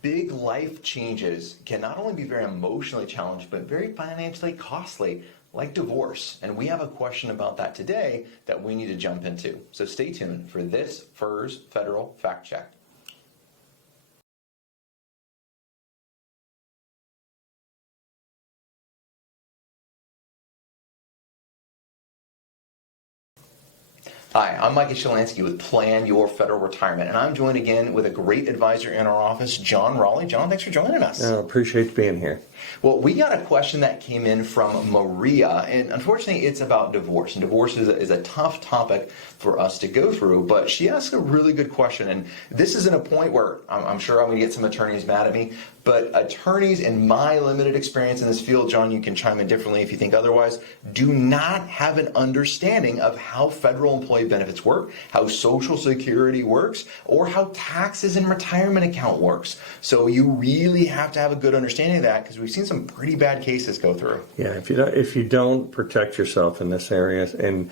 Big life changes can not only be very emotionally challenging, but very financially costly, like divorce. And we have a question about that today that we need to jump into. So stay tuned for this FERS Federal Fact Check. Hi, I'm Micah Shalansky with Plan Your Federal Retirement, and I'm joined again with a great advisor in our office, John Raleigh. John, thanks for joining us. Appreciate being here. Well, we got a question that came in from Maria, and unfortunately it's about divorce. And divorce is a tough topic for us to go through, but she asked a really good question. And this isn't a point where I'm sure I'm going to get some attorneys mad at me, but attorneys, in my limited experience in this field, John, you can chime in differently if you think otherwise, do not have an understanding of how federal employee benefits work, how Social Security works, or how taxes and retirement account works. So you really have to have a good understanding of that, because we've seen some pretty bad cases go through. Yeah, if you don't protect yourself in this area, and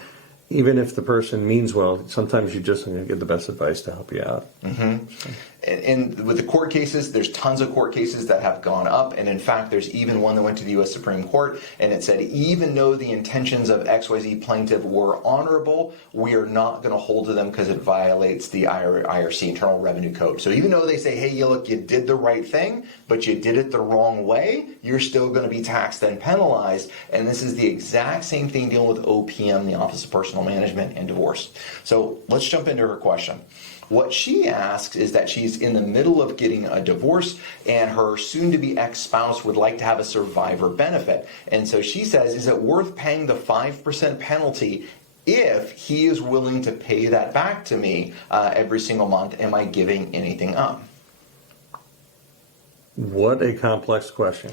even if the person means well, sometimes you just need to get the best advice to help you out. Mm-hmm. And with the court cases, there's tons of court cases that have gone up. And in fact, there's even one that went to the U.S. Supreme Court, and it said, even though the intentions of XYZ plaintiff were honorable, we are not going to hold to them because it violates the IRC, Internal Revenue Code. So even though they say, hey, look, you did the right thing, but you did it the wrong way, you're still going to be taxed and penalized. And this is the exact same thing dealing with OPM, the Office of Personal Management and Divorce. So let's jump into her question. What she asks is that she's in the middle of getting a divorce, and her soon-to-be ex-spouse would like to have a survivor benefit. And so she says, is it worth paying the 5% penalty if he is willing to pay that back to me every single month? Am I giving anything up? What a complex question.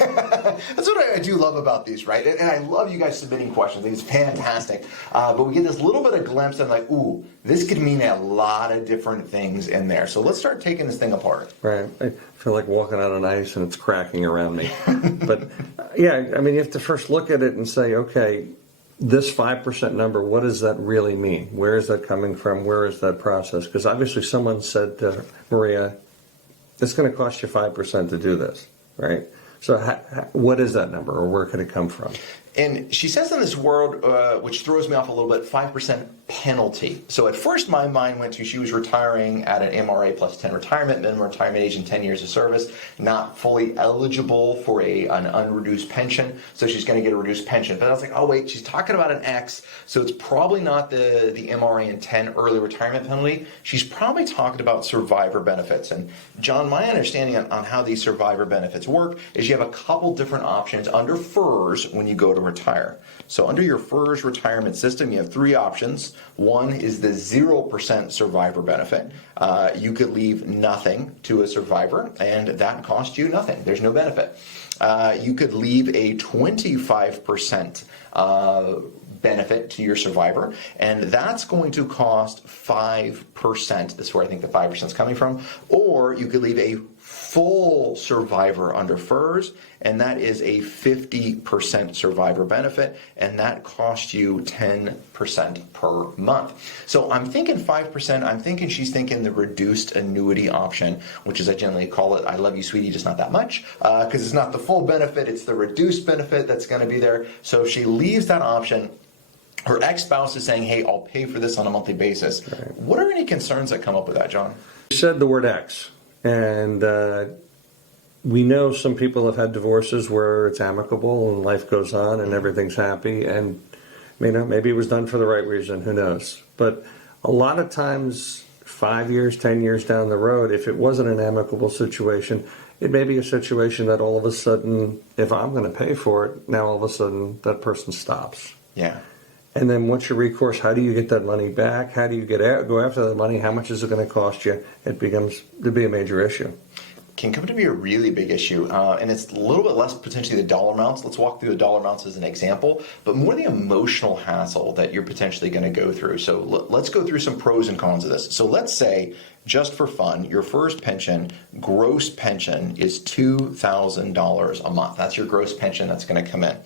That's what I do love about these, right? And I love you guys submitting questions. I think it's fantastic. But we get this little bit of glimpse and like, ooh, this could mean a lot of different things in there. So let's start taking this thing apart. Right. I feel like walking out on ice and it's cracking around me. But yeah, I mean, you have to first look at it and say, okay, this 5% number, what does that really mean? Where is that coming from? Where is that process? Because obviously someone said to Maria, it's going to cost you 5% to do this, right? So what is that number, or where could it come from? And she says in this word, which throws me off a little bit, 5% penalty. So at first my mind went to she was retiring at an MRA plus 10 retirement, minimum retirement age and 10 years of service, not fully eligible for an unreduced pension, so she's going to get a reduced pension. But I was like, oh wait, she's talking about an X, so it's probably not the MRA and 10 early retirement penalty. She's probably talking about survivor benefits. And John, my understanding on how these survivor benefits work is you have a couple different options under FERS when you go to retire. So under your FERS retirement system, you have three options. One is the 0% survivor benefit. You could leave nothing to a survivor, and that costs you nothing. There's no benefit. You could leave a 25% benefit to your survivor, and that's going to cost 5%. This is where I think the 5% is coming from. Or you could leave a full survivor under FERS, and that is a 50% survivor benefit, and that costs you 10% per month. So I'm thinking 5%, I'm thinking she's thinking the reduced annuity option, which is I generally call it, I love you, sweetie, just not that much, because it's not the full benefit, it's the reduced benefit that's going to be there. So she leaves that option. Her ex-spouse is saying, hey, I'll pay for this on a monthly basis. Right. What are any concerns that come up with that, John? You said the word X. And we know some people have had divorces where it's amicable and life goes on and everything's happy. And maybe it was done for the right reason. Who knows? But a lot of times, 5 years, 10 years down the road, if it wasn't an amicable situation, it may be a situation that all of a sudden, if I'm going to pay for it, now all of a sudden that person stops. Yeah. And then what's your recourse? How do you get that money back? How do you go after the money? How much is it going to cost you? It becomes to be a major issue. Can come to be a really big issue, and it's a little bit less potentially the dollar amounts. Let's walk through the dollar amounts as an example, but more the emotional hassle that you're potentially going to go through. So let's go through some pros and cons of this. So let's say just for fun, your first pension, gross pension is $2,000 a month. That's your gross pension that's going to come in.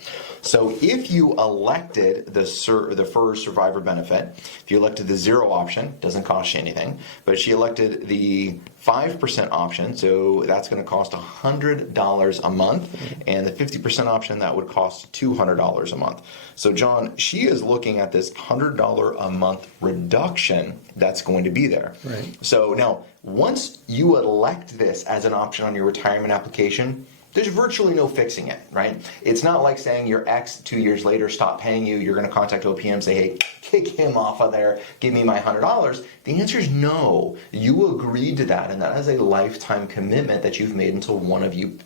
So if you elected the FERS survivor benefit, if you elected the 0 option, doesn't cost you anything, but if she elected the 5% option, so that's going to cost $100 a month, and the 50% option, that would cost $200 a month. So John, she is looking at this $100 a month reduction that's going to be there. Right. So now, once you elect this as an option on your retirement application, there's virtually no fixing it, right? It's not like saying your ex 2 years later stopped paying you, you're going to contact OPM and say, hey, kick him off of there, give me my $100. The answer is no. You agreed to that, and that is a lifetime commitment that you've made until one of you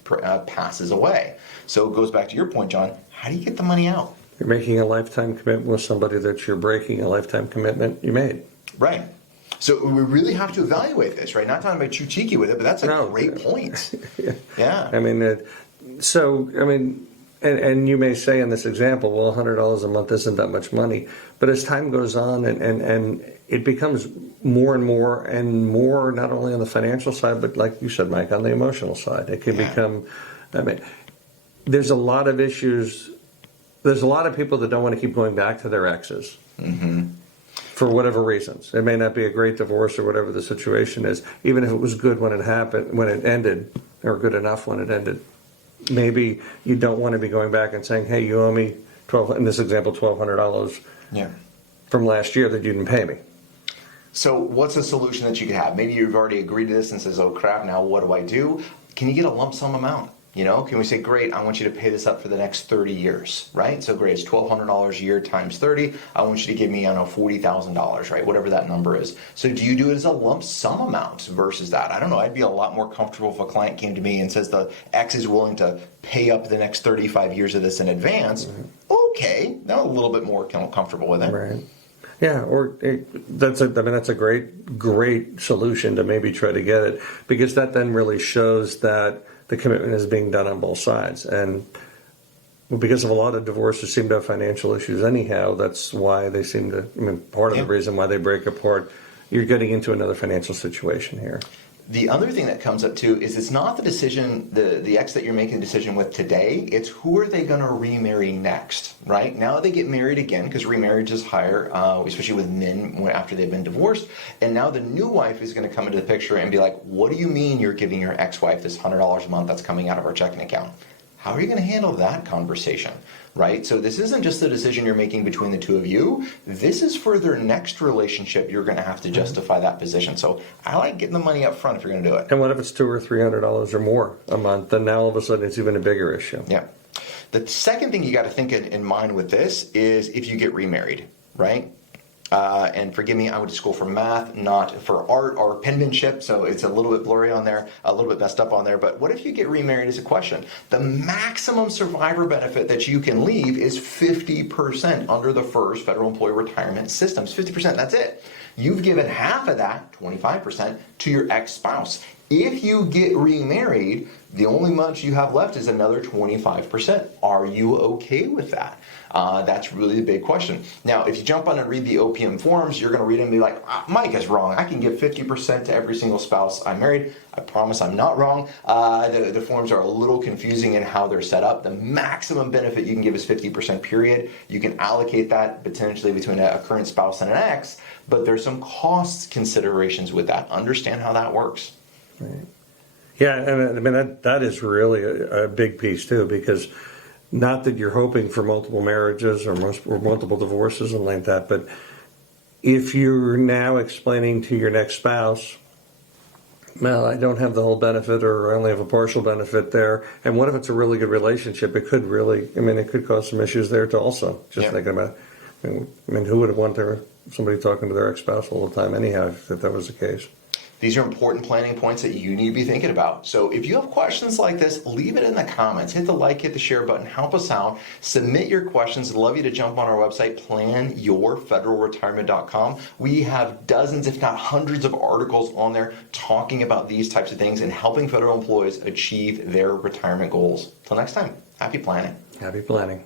passes away. So it goes back to your point, John, how do you get the money out? You're making a lifetime commitment with somebody that you're breaking a lifetime commitment you made. Right. So we really have to evaluate this, right? Not talking about too cheeky with it, but that's a great point. Yeah. I mean, and you may say in this example, well, $100 a month isn't that much money. But as time goes on and it becomes more and more, not only on the financial side, but like you said, Mike, on the emotional side, it can become, there's a lot of issues. There's a lot of people that don't want to keep going back to their exes. Mm-hmm. For whatever reasons. It may not be a great divorce or whatever the situation is, even if it was good when it happened, when it ended, or good enough when it ended. Maybe you don't want to be going back and saying, hey, you owe me in this example, $1,200 from last year that you didn't pay me. So what's a solution that you could have? Maybe you've already agreed to this and says, oh crap, now what do I do? Can you get a lump sum amount? You know, can we say, great, I want you to pay this up for the next 30 years, right? So great, it's $1,200 a year times 30. I want you to give me, I don't know, $40,000, right? Whatever that number is. So do you do it as a lump sum amount versus that? I don't know. I'd be a lot more comfortable if a client came to me and says the X is willing to pay up the next 35 years of this in advance. Mm-hmm. Okay, now a little bit more comfortable with it. Right. Yeah, that's a great solution to maybe try to get it, because that then really shows that the commitment is being done on both sides. And because of a lot of divorces seem to have financial issues anyhow, that's why they seem to, part of the reason why they break apart, you're getting into another financial situation here. The other thing that comes up too is it's not the decision, the ex that you're making a decision with today, it's who are they going to remarry next, right? Now they get married again, because remarriage is higher, especially with men after they've been divorced. And now the new wife is going to come into the picture and be like, what do you mean you're giving your ex-wife this $100 a month that's coming out of our checking account? How are you going to handle that conversation, right? So this isn't just the decision you're making between the two of you. This is for their next relationship. You're going to have to justify that position. So I like getting the money up front if you're going to do it. And what if it's $200 or $300 or more a month? Then now all of a sudden it's even a bigger issue. Yeah. The second thing you got to think in mind with this is if you get remarried, right? And forgive me, I went to school for math, not for art or penmanship, so it's a little bit blurry on there, a little bit messed up on there. But what if you get remarried is a question. The maximum survivor benefit that you can leave is 50% under the FERS, Federal Employee Retirement Systems. 50%, that's it. You've given half of that, 25%, to your ex-spouse. If you get remarried, the only much you have left is another 25%. Are you okay with that? That's really the big question. Now, if you jump on and read the OPM forms, you're going to read them and be like, Mike is wrong. I can give 50% to every single spouse I married. I promise I'm not wrong. The forms are a little confusing in how they're set up. The maximum benefit you can give is 50% period. You can allocate that potentially between a current spouse and an ex, but there's some cost considerations with that. Understand how that works. Right. Yeah, and I mean that is really a big piece too, because not that you're hoping for multiple marriages or multiple divorces and like that, but if you're now explaining to your next spouse, well, I don't have the whole benefit, or I only have a partial benefit there, and what if it's a really good relationship? It could really, it could cause some issues there too also. Just thinking about it. I mean, who would want somebody talking to their ex-spouse all the time anyhow, if that was the case? These are important planning points that you need to be thinking about. So if you have questions like this, leave it in the comments. Hit the like, hit the share button, help us out. Submit your questions. I'd love you to jump on our website, planyourfederalretirement.com. We have dozens, if not hundreds of articles on there talking about these types of things and helping federal employees achieve their retirement goals. Till next time, happy planning. Happy planning.